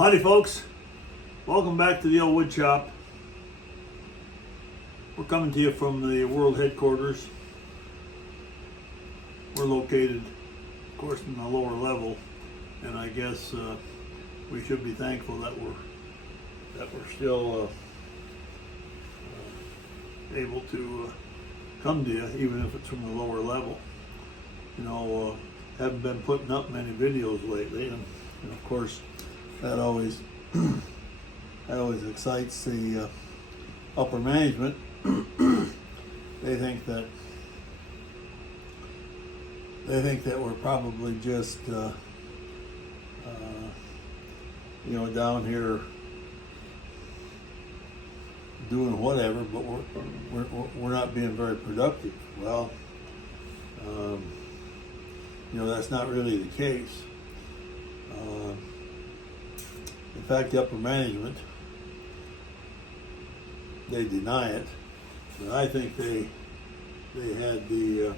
Howdy folks, welcome back to the old wood shop. We're coming to you from the world headquarters. We're located, of course, in the lower level, and I guess we should be thankful that we're still able to come to you, even if it's from the lower level. You know, haven't been putting up many videos lately, and of course that always excites the upper management. They think that we're probably just down here doing whatever, but we're not being very productive. Well, that's not really the case. In fact, the upper management, they deny it, but I think they had the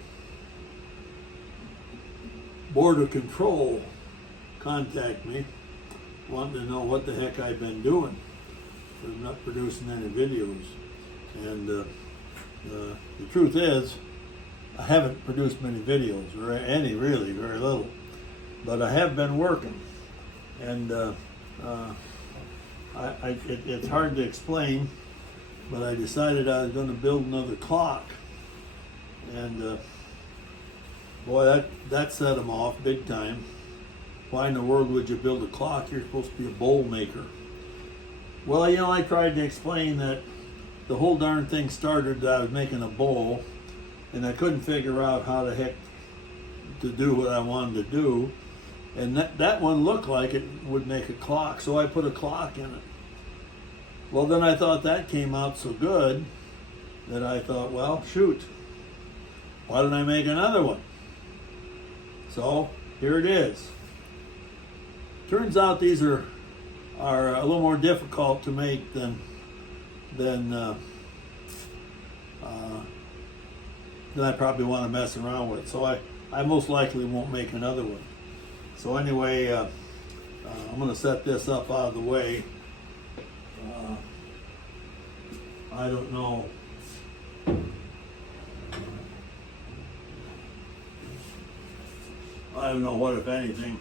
Board of Control contact me, wanting to know what the heck I've been doing for not producing any videos. And the truth is, I haven't produced many videos, or any really, very little, but I have been working. And it's hard to explain, but I decided I was going to build another clock. And boy, that set them off big time. Why in the world would you build a clock? You're supposed to be a bowl maker. Well, I tried to explain that the whole darn thing started that I was making a bowl, and I couldn't figure out how the heck to do what I wanted to do. And that one looked like it would make a clock, so I put a clock in it. Well, then I thought that came out so good that I thought, well, shoot, why don't I make another one? So here it is. Turns out these are a little more difficult to make than I probably want to mess around with. So I most likely won't make another one. So anyway, I'm going to set this up out of the way. I don't know. What, if anything,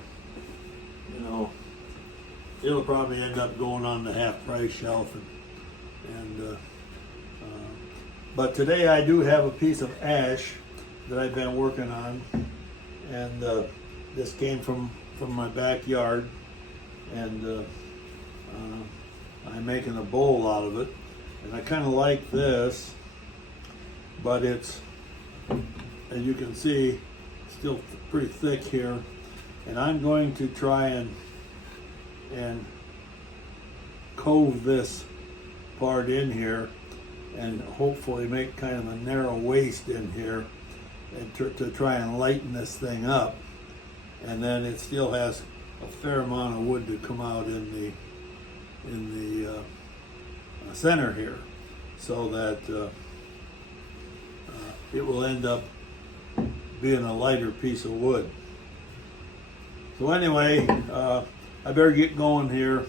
it'll probably end up going on the half price shelf. But today I do have a piece of ash that I've been working on, and this came from my backyard, and I'm making a bowl out of it, and I kind of like this, but it's, as you can see, still pretty thick here, and I'm going to try and cove this part in here and hopefully make kind of a narrow waist in here, and to try and lighten this thing up. And then it still has a fair amount of wood to come out in the center here, so that it will end up being a lighter piece of wood. So anyway, I better get going here.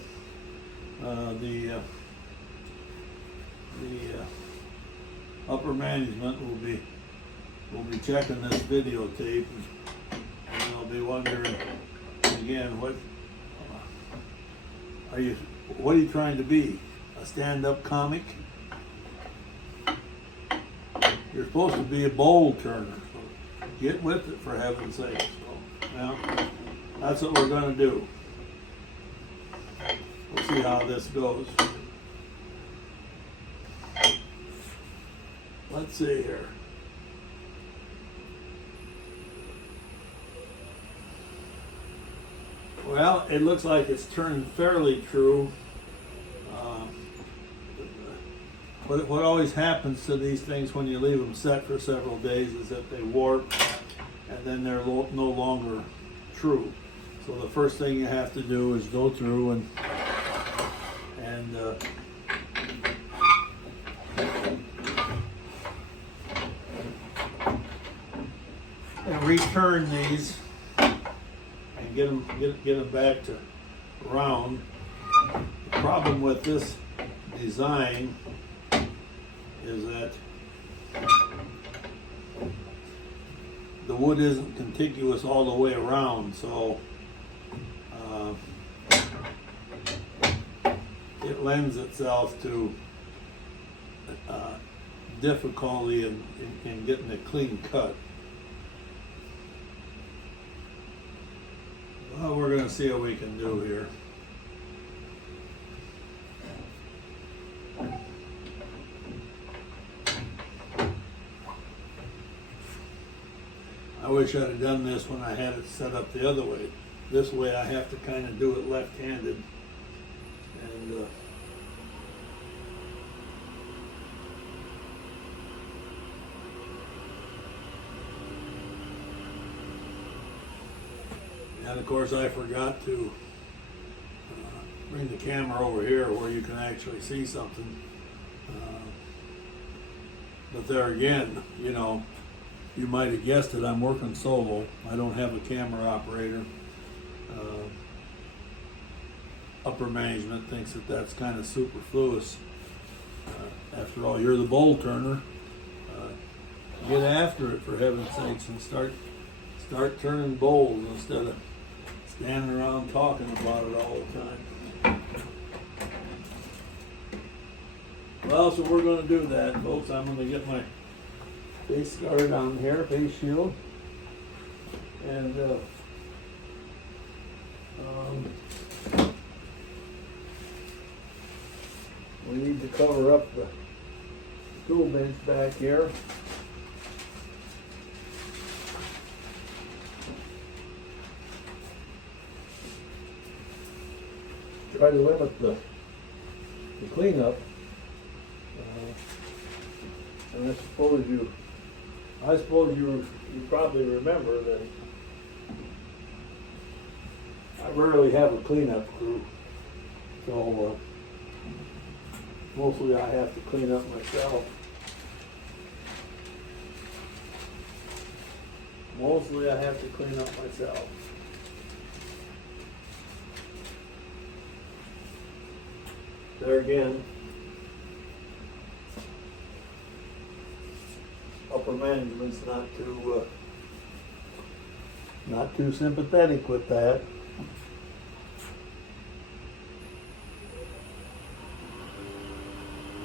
The upper management will be checking this videotape, and they'll be wondering again, what are you trying to be? A stand-up comic? You're supposed to be a bowl turner. So get with it, for heaven's sake. So, well, that's what we're going to do. We'll see how this goes. Let's see here. Well, it looks like it's turned fairly true. What always happens to these things when you leave them set for several days is that they warp, and then they're no longer true. So the first thing you have to do is go through and return these and get them back to round. problem with this design is that the wood isn't contiguous all the way around, so it lends itself to difficulty in getting a clean cut. Well, we're going to see what we can do here. I wish I'd have done this when I had it set up the other way. This way I have to kind of do it left-handed. And of course I forgot to bring the camera over here where you can actually see something. But there again, you know, you might have guessed it, I'm working solo. I don't have a camera operator. Upper management thinks that that's kind of superfluous. After all, you're the bowl turner. Get after it, for heaven's sakes, and start turning bowls instead of standing around talking about it all the time. Well, so we're going to do that, folks. I'm going to get my face guard on here, face shield, and we need to cover up the tool bench back here. Try to limit the cleanup. And I suppose you probably remember that I rarely have a cleanup crew, so mostly I have to clean up myself. There again, upper management's not too sympathetic with that.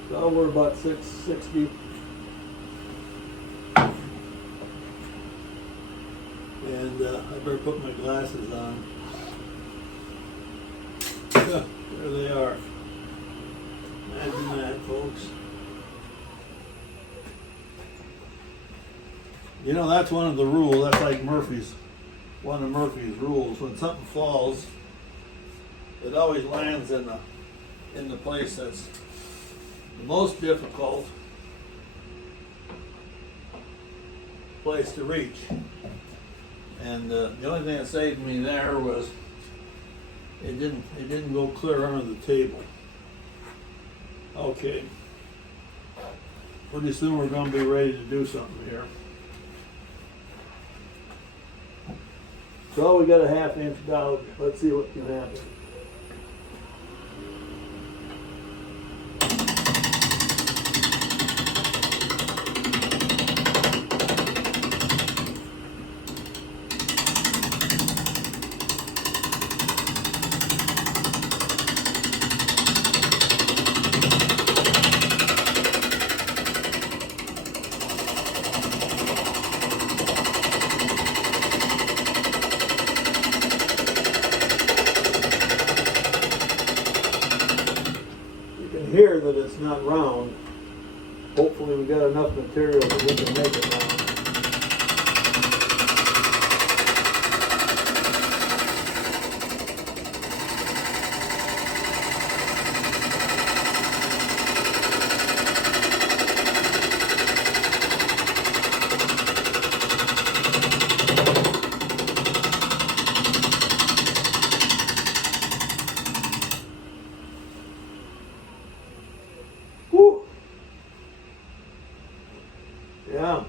So we're about 660. And I better put my glasses on. There they are. Imagine that, folks. You know, that's one of the rules. That's like one of Murphy's rules. When something falls, it always lands in the place that's the most difficult place to reach. And the only thing that saved me there was it didn't go clear under the table. Okay. Pretty soon we're going to be ready to do something here. So we got a 1/2 inch gouge. Let's see what can happen. Here that it's not round. Hopefully we got enough material that we can make it round. Yeah,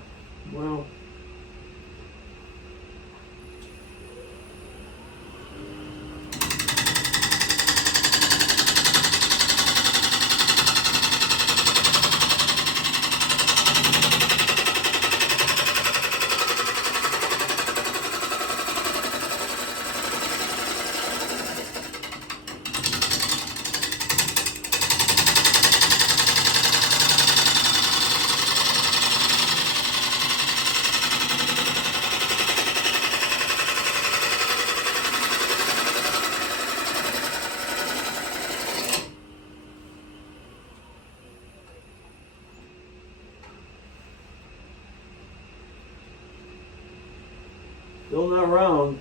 Still not round.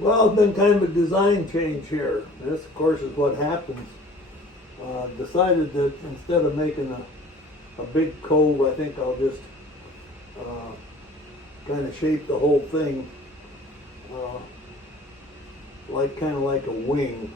Well, it's been kind of a design change here. This, of course, is what happens. Decided that instead of making a big cove, I think I'll just kind of shape the whole thing like kind of like a wing.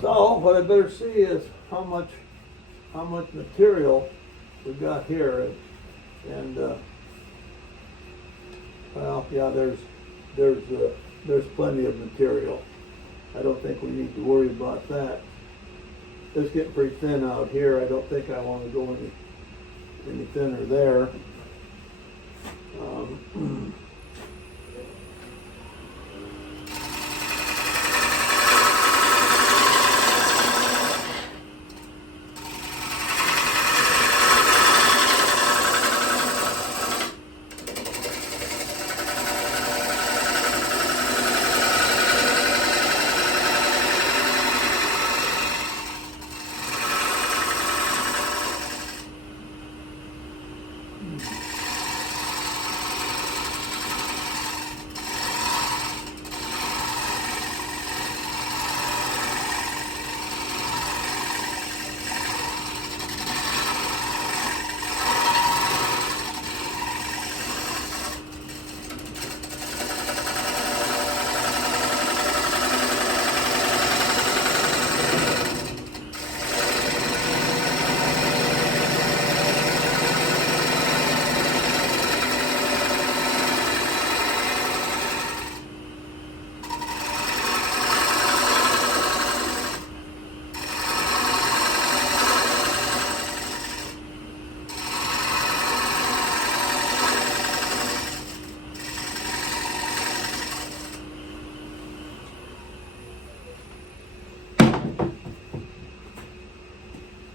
So what I better see is how much material we got here, and well, yeah, there's plenty of material. I don't think we need to worry about that. It's getting pretty thin out here. I don't think I want to go any thinner there.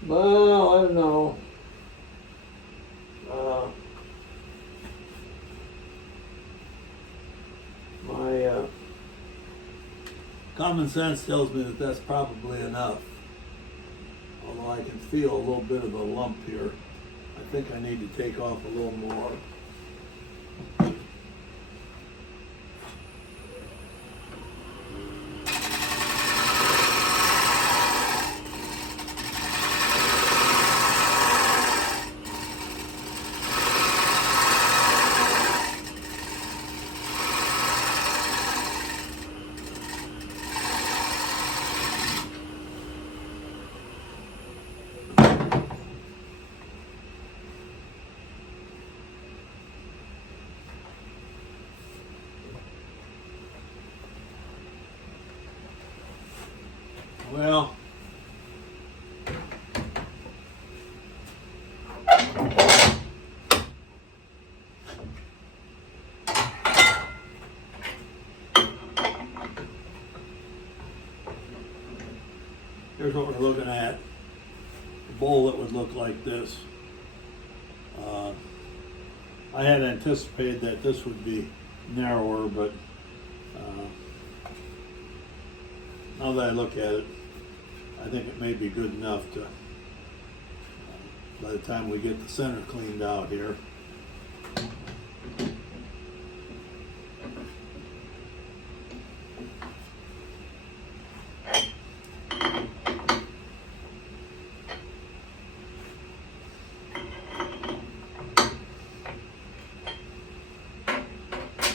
Well, I don't know. My common sense tells me that that's probably enough. Although I can feel a little bit of a lump here. I think I need to take off a little more. Well, here's what we're looking at. A bowl that would look like this. I had anticipated that this would be narrower, but now that I look at it, I think it may be good enough to, by the time we get the center cleaned out here.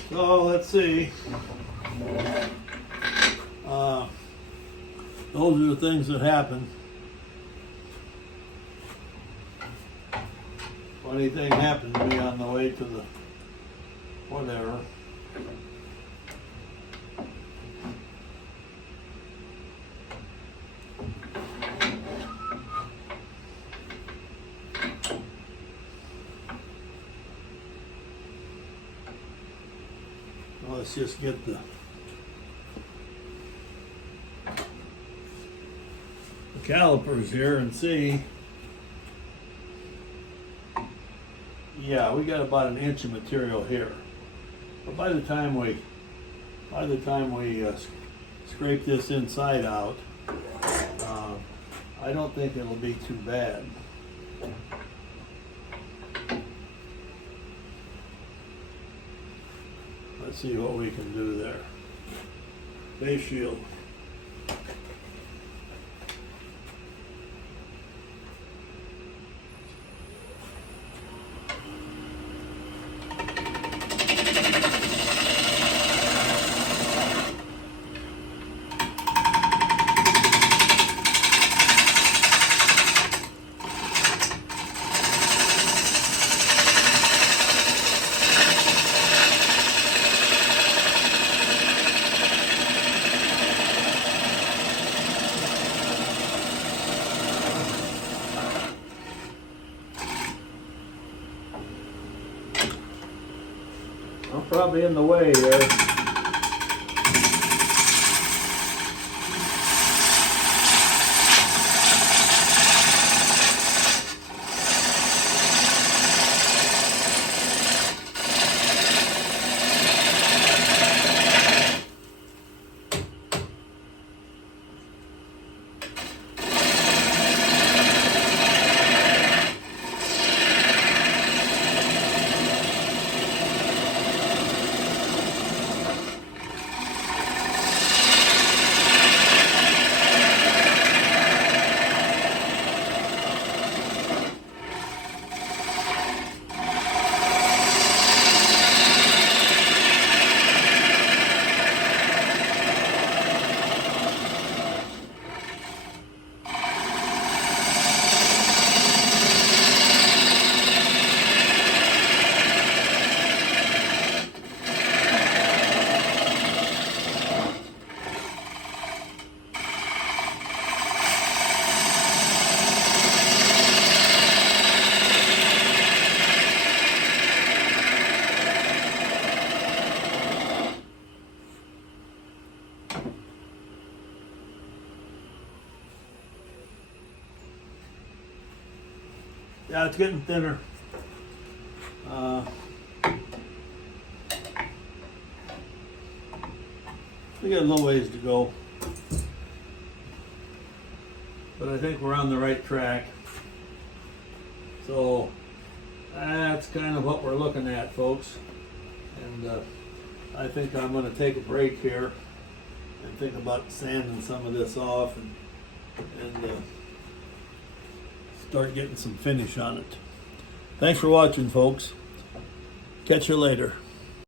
So let's see. Those are the things that happen. Funny thing happened to me on the way to the whatever. Let's just get the calipers here and see. Yeah, we got about an inch of material here, but by the time we scrape this inside out, I don't think it'll be too bad. Let's see what we can do there. Face shield. I'm probably in the way here. Yeah, it's getting thinner. We got a little ways to go, but I think we're on the right track. So that's kind of what we're looking at, folks. And I think I'm going to take a break here and think about sanding some of this off and start getting some finish on it. Thanks for watching, folks. Catch you later.